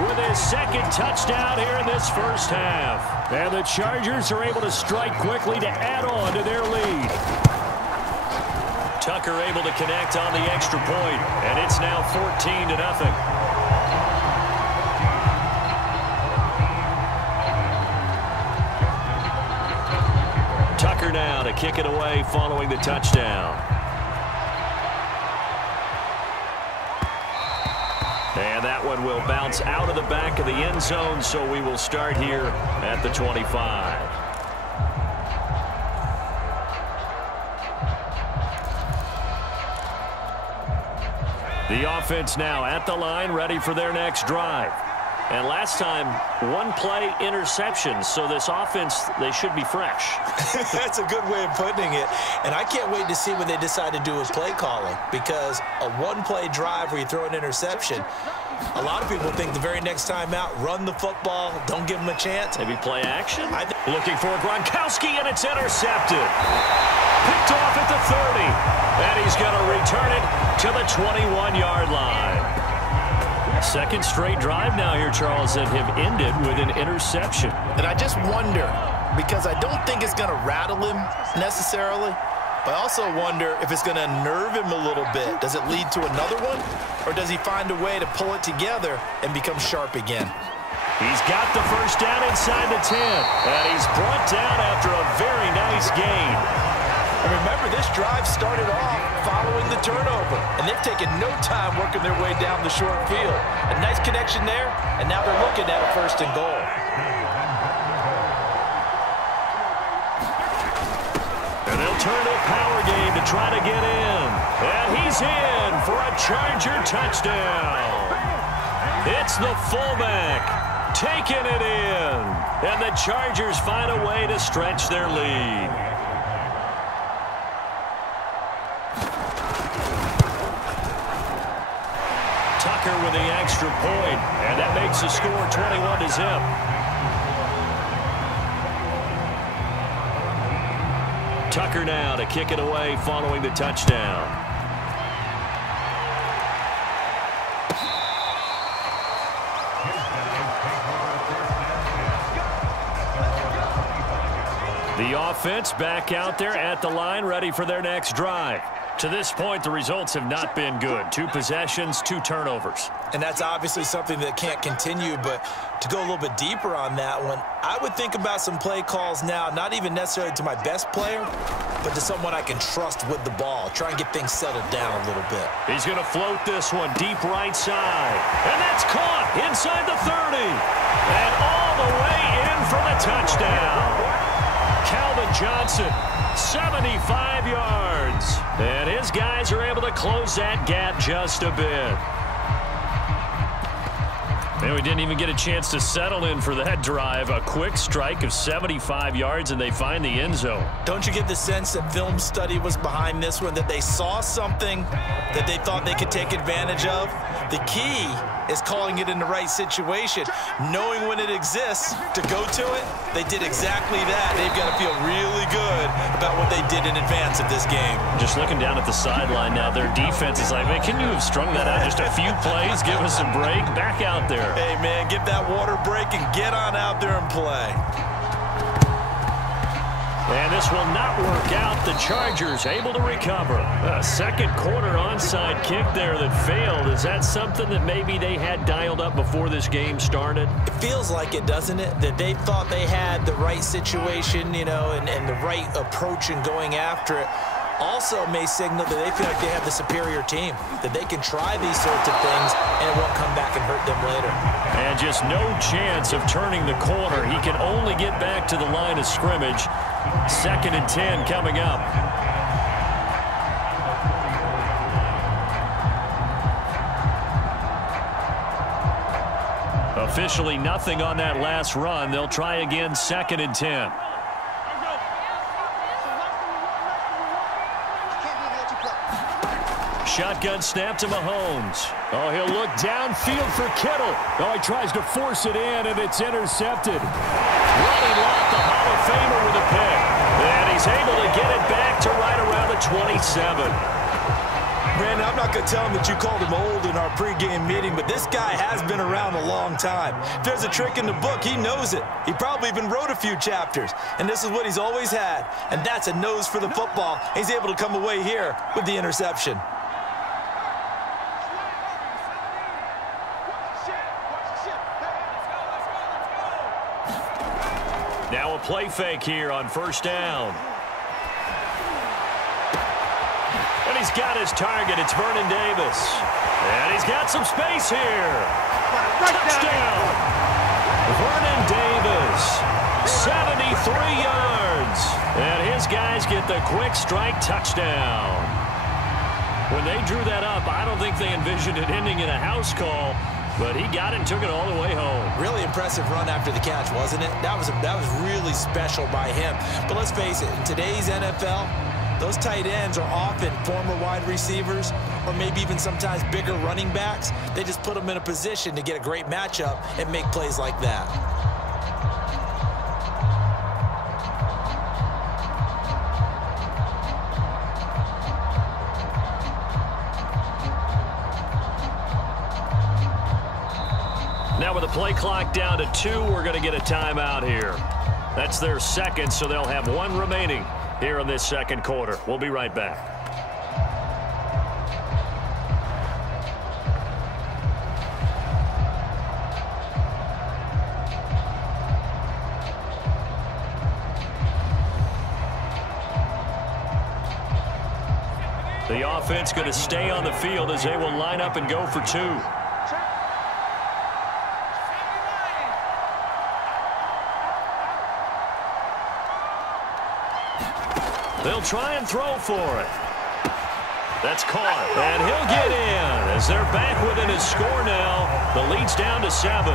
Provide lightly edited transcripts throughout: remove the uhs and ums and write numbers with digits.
with his second touchdown here in this first half. And the Chargers are able to strike quickly to add on to their lead. Tucker able to connect on the extra point, and it's now 14-0. Tucker now to kick it away following the touchdown. And that one will bounce out of the back of the end zone, so we will start here at the 25. The offense now at the line, ready for their next drive. And last time, one play interception, so this offense, they should be fresh. That's a good way of putting it. And I can't wait to see what they decide to do with play calling, because a one-play drive where you throw an interception, a lot of people think the very next time out, run the football, don't give them a chance. Maybe play action? Looking for Gronkowski, and it's intercepted. Picked off at the 30. And he's going to return it to the 21-yard line. Second straight drive now here, Charles, that have ended with an interception. And I just wonder, because I don't think it's going to rattle him necessarily, but I also wonder if it's going to nerve him a little bit. Does it lead to another one, or does he find a way to pull it together and become sharp again? He's got the first down inside the 10, and he's brought down after a very nice gain. And remember, this drive started off following the turnover, and they've taken no time working their way down the short field. A nice connection there, and now they're looking at a 1st and goal. And they'll turn to a power game to try to get in. And he's in for a Charger touchdown. It's the fullback taking it in. And the Chargers find a way to stretch their lead. Tucker with the extra point, and that makes the score 21-0. Tucker now to kick it away following the touchdown. The offense back out there at the line, ready for their next drive. To this point, the results have not been good. 2 possessions, 2 turnovers. And that's obviously something that can't continue, but to go a little bit deeper on that one, I would think about some play calls now, not even necessarily to my best player, but to someone I can trust with the ball. Try and get things settled down a little bit. He's going to float this one deep right side. And that's caught inside the 30. And all the way in for the touchdown. Calvin Johnson, 75 yards. And his guys are able to close that gap just a bit. And we didn't even get a chance to settle in for that drive. A quick strike of 75 yards, and they find the end zone. Don't you get the sense that film study was behind this one, that they saw something that they thought they could take advantage of? The key is calling it in the right situation, knowing when it exists to go to it. They did exactly that. They've got to feel really good about what they did in advance of this game. Just looking down at the sideline now, their defense is like, man, can you have strung that out just a few plays? Give us a break. Back out there. Hey, man, give that water break and get on out there and play. And this will not work out. The Chargers able to recover. A second quarter onside kick there that failed. Is that something that maybe they had dialed up before this game started? It feels like it, doesn't it? That they thought they had the right situation, you know, and the right approach in going after it. Also may signal that they feel like they have the superior team, that they can try these sorts of things and it won't come back and hurt them later. And just no chance of turning the corner. He can only get back to the line of scrimmage. 2nd and 10 coming up. Officially nothing on that last run. They'll try again, 2nd and 10. Shotgun snap to Mahomes. Oh, he'll look downfield for Kittle. Oh, he tries to force it in, and it's intercepted. Ronnie Lott, the Hall of Famer, with a pick. And he's able to get it back to right around the 27. Brandon, I'm not going to tell him that you called him old in our pregame meeting, but this guy has been around a long time. If there's a trick in the book, he knows it. He probably even wrote a few chapters, and this is what he's always had, and that's a nose for the football. He's able to come away here with the interception. Now a play fake here on first down. And he's got his target. It's Vernon Davis. And he's got some space here. Touchdown. Vernon Davis, 73 yards. And his guys get the quick strike touchdown. When they drew that up, I don't think they envisioned it ending in a house call. But he got it and took it all the way home. Really impressive run after the catch, wasn't it? That was really special by him. But let's face it, in today's NFL, those tight ends are often former wide receivers or maybe even sometimes bigger running backs. They just put them in a position to get a great matchup and make plays like that. Now with the play clock down to 2, we're going to get a timeout here. That's their second, so they'll have 1 remaining here in this second quarter. We'll be right back. The offense going to stay on the field as they will line up and go for 2. They'll try and throw for it. That's caught, and he'll get in as they're back within his score now. The lead's down to 7.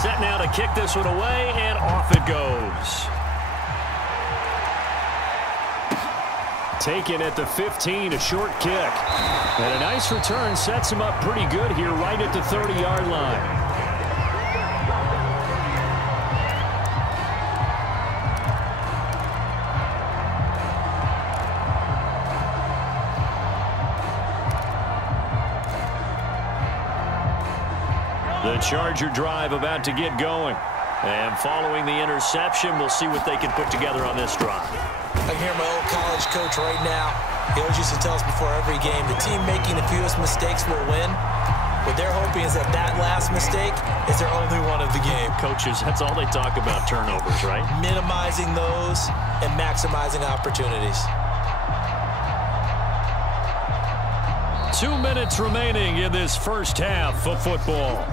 Set now to kick this one away, and off it goes. Taken at the 15, a short kick. And a nice return sets him up pretty good here right at the 30-yard line. The Charger drive about to get going. And following the interception, we'll see what they can put together on this drive. I can hear my old college coach right now. He always used to tell us before every game, the team making the fewest mistakes will win. What they're hoping is that last mistake is their only one of the game. Coaches, that's all they talk about, turnovers, right? Minimizing those and maximizing opportunities. 2 minutes remaining in this first half of football.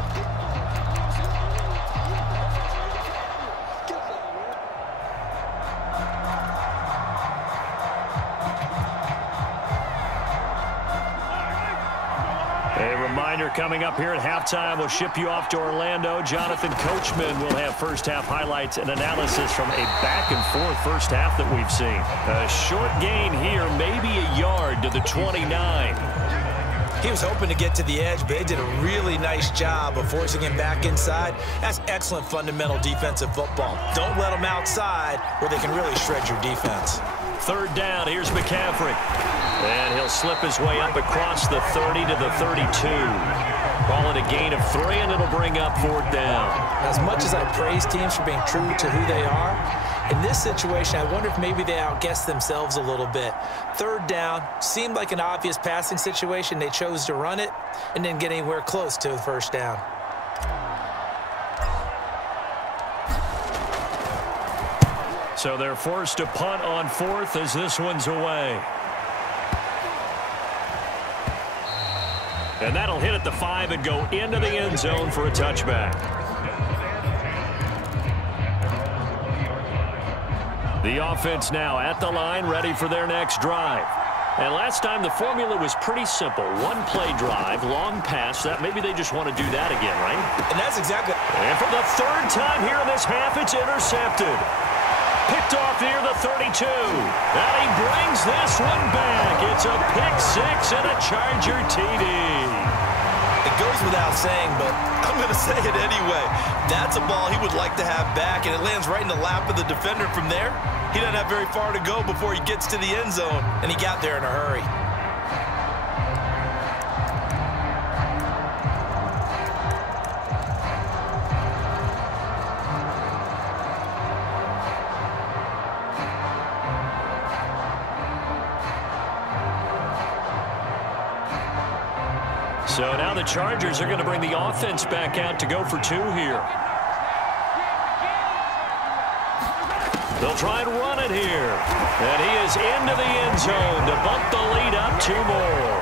Coming up here at halftime, we'll ship you off to Orlando. Jonathan Coachman will have first-half highlights and analysis from a back-and-forth first half that we've seen. A short gain here, maybe a yard to the 29. He was hoping to get to the edge, but they did a really nice job of forcing him back inside. That's excellent fundamental defensive football. Don't let them outside where they can really shred your defense. Third down, here's McCaffrey. And he'll slip his way up across the 30 to the 32. Call it a gain of 3, and it'll bring up 4th down. As much as I praise teams for being true to who they are, in this situation, I wonder if maybe they outguessed themselves a little bit. Third down seemed like an obvious passing situation. They chose to run it and didn't get anywhere close to the first down. So they're forced to punt on 4th as this one's away. And that'll hit at the 5 and go into the end zone for a touchback. The offense now at the line, ready for their next drive. And last time the formula was pretty simple. 1 play drive, long pass. That maybe they just want to do that again, right? And that's exactly. And for the 3rd time here in this half, it's intercepted. Picked off near the 32. And he brings this one back. It's a pick 6 and a Charger TD. It goes without saying, but I'm going to say it anyway. That's a ball he would like to have back, and it lands right in the lap of the defender from there. He doesn't have very far to go before he gets to the end zone, and he got there in a hurry. So now the Chargers are going to bring the offense back out to go for two here. They'll try and run it here. And he is into the end zone to bump the lead up two more.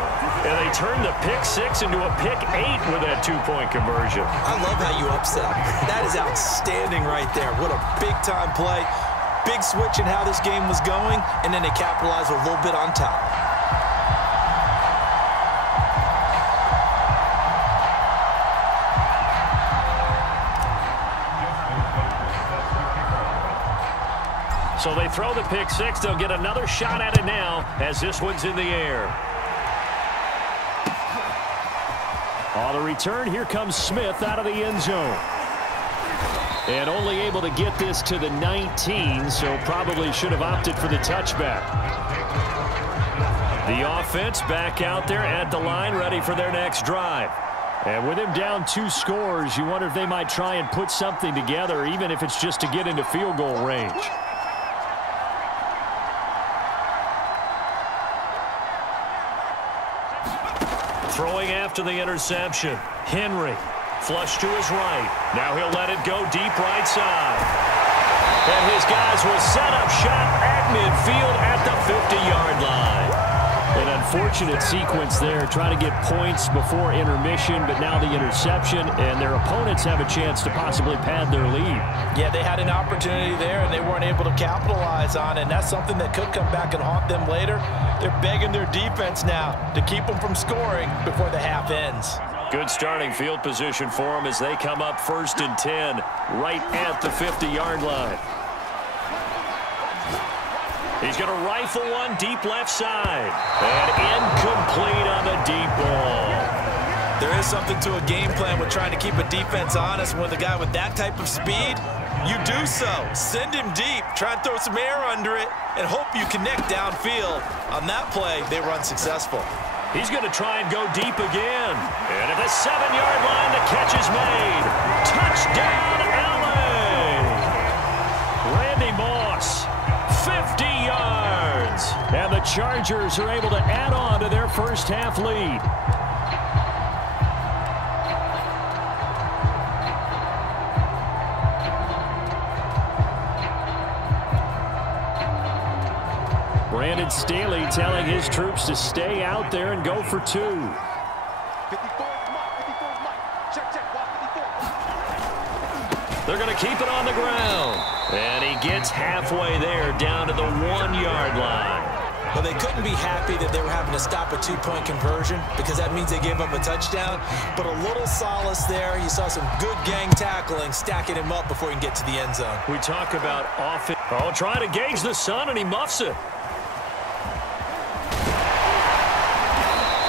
And they turn the pick six into a pick 8 with that two-point conversion. I love how you upset. That is outstanding right there. What a big-time play. Big switch in how this game was going, and then they capitalized a little bit on top. So they throw the pick six. They'll get another shot at it now as this one's in the air. On the return, here comes Smith out of the end zone. And only able to get this to the 19, so probably should have opted for the touchback. The offense back out there at the line, ready for their next drive. And with him down 2 scores, you wonder if they might try and put something together, even if it's just to get into field goal range. Throwing after the interception. Henry, flush to his right. Now he'll let it go deep right side. And his guys will set up shop at midfield at the 50-yard line. An unfortunate sequence there, trying to get points before intermission, but now the interception, and their opponents have a chance to possibly pad their lead. Yeah, they had an opportunity there, and they weren't able to capitalize on it, and that's something that could come back and haunt them later. They're begging their defense now to keep them from scoring before the half ends. Good starting field position for them as they come up 1st and 10 right at the 50-yard line. He's going to rifle one deep left side. And incomplete on the deep ball. There is something to a game plan with trying to keep a defense honest. With a guy with that type of speed, you do so. Send him deep. Try and throw some air under it and hope you connect downfield. On that play, they run successful. He's going to try and go deep again. And at the 7-yard line, the catch is made. Touchdown, LA! Randy Moss, 50 yards. And the Chargers are able to add on to their first half lead. Brandon Staley telling his troops to stay out there and go for 2. They're going to keep it on the ground. And he gets halfway there down to the 1-yard line. Well, they couldn't be happy that they were having to stop a 2-point conversion because that means they gave up a touchdown. But a little solace there. You saw some good gang tackling, stacking him up before he can get to the end zone. We talk about offense. Oh, trying to gauge the sun, and he muffs it.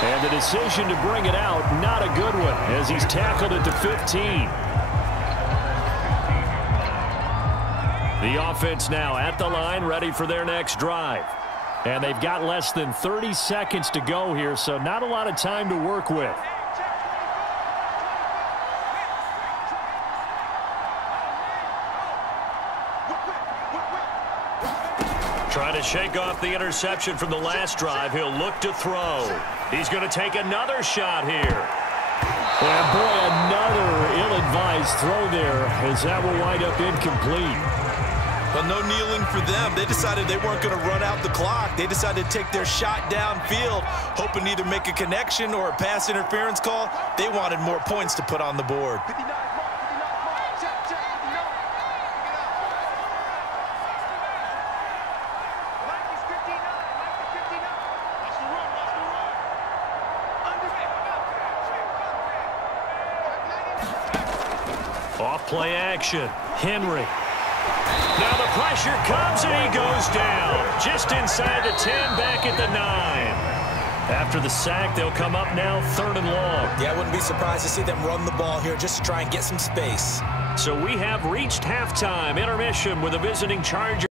And the decision to bring it out, not a good one, as he's tackled at the 15. The offense now at the line, ready for their next drive. And they've got less than 30 seconds to go here, so not a lot of time to work with. Trying to shake off the interception from the last drive. He'll look to throw. He's going to take another shot here. And boy, another ill-advised throw there, as that will wind up incomplete. But no kneeling for them. They decided they weren't going to run out the clock. They decided to take their shot downfield, hoping to either make a connection or a pass interference call. They wanted more points to put on the board. Off play action. Henry. Now the pressure comes and he goes down. Just inside the 10, back at the 9. After the sack, they'll come up now 3rd and long. Yeah, I wouldn't be surprised to see them run the ball here just to try and get some space. So we have reached halftime intermission with the visiting Chargers.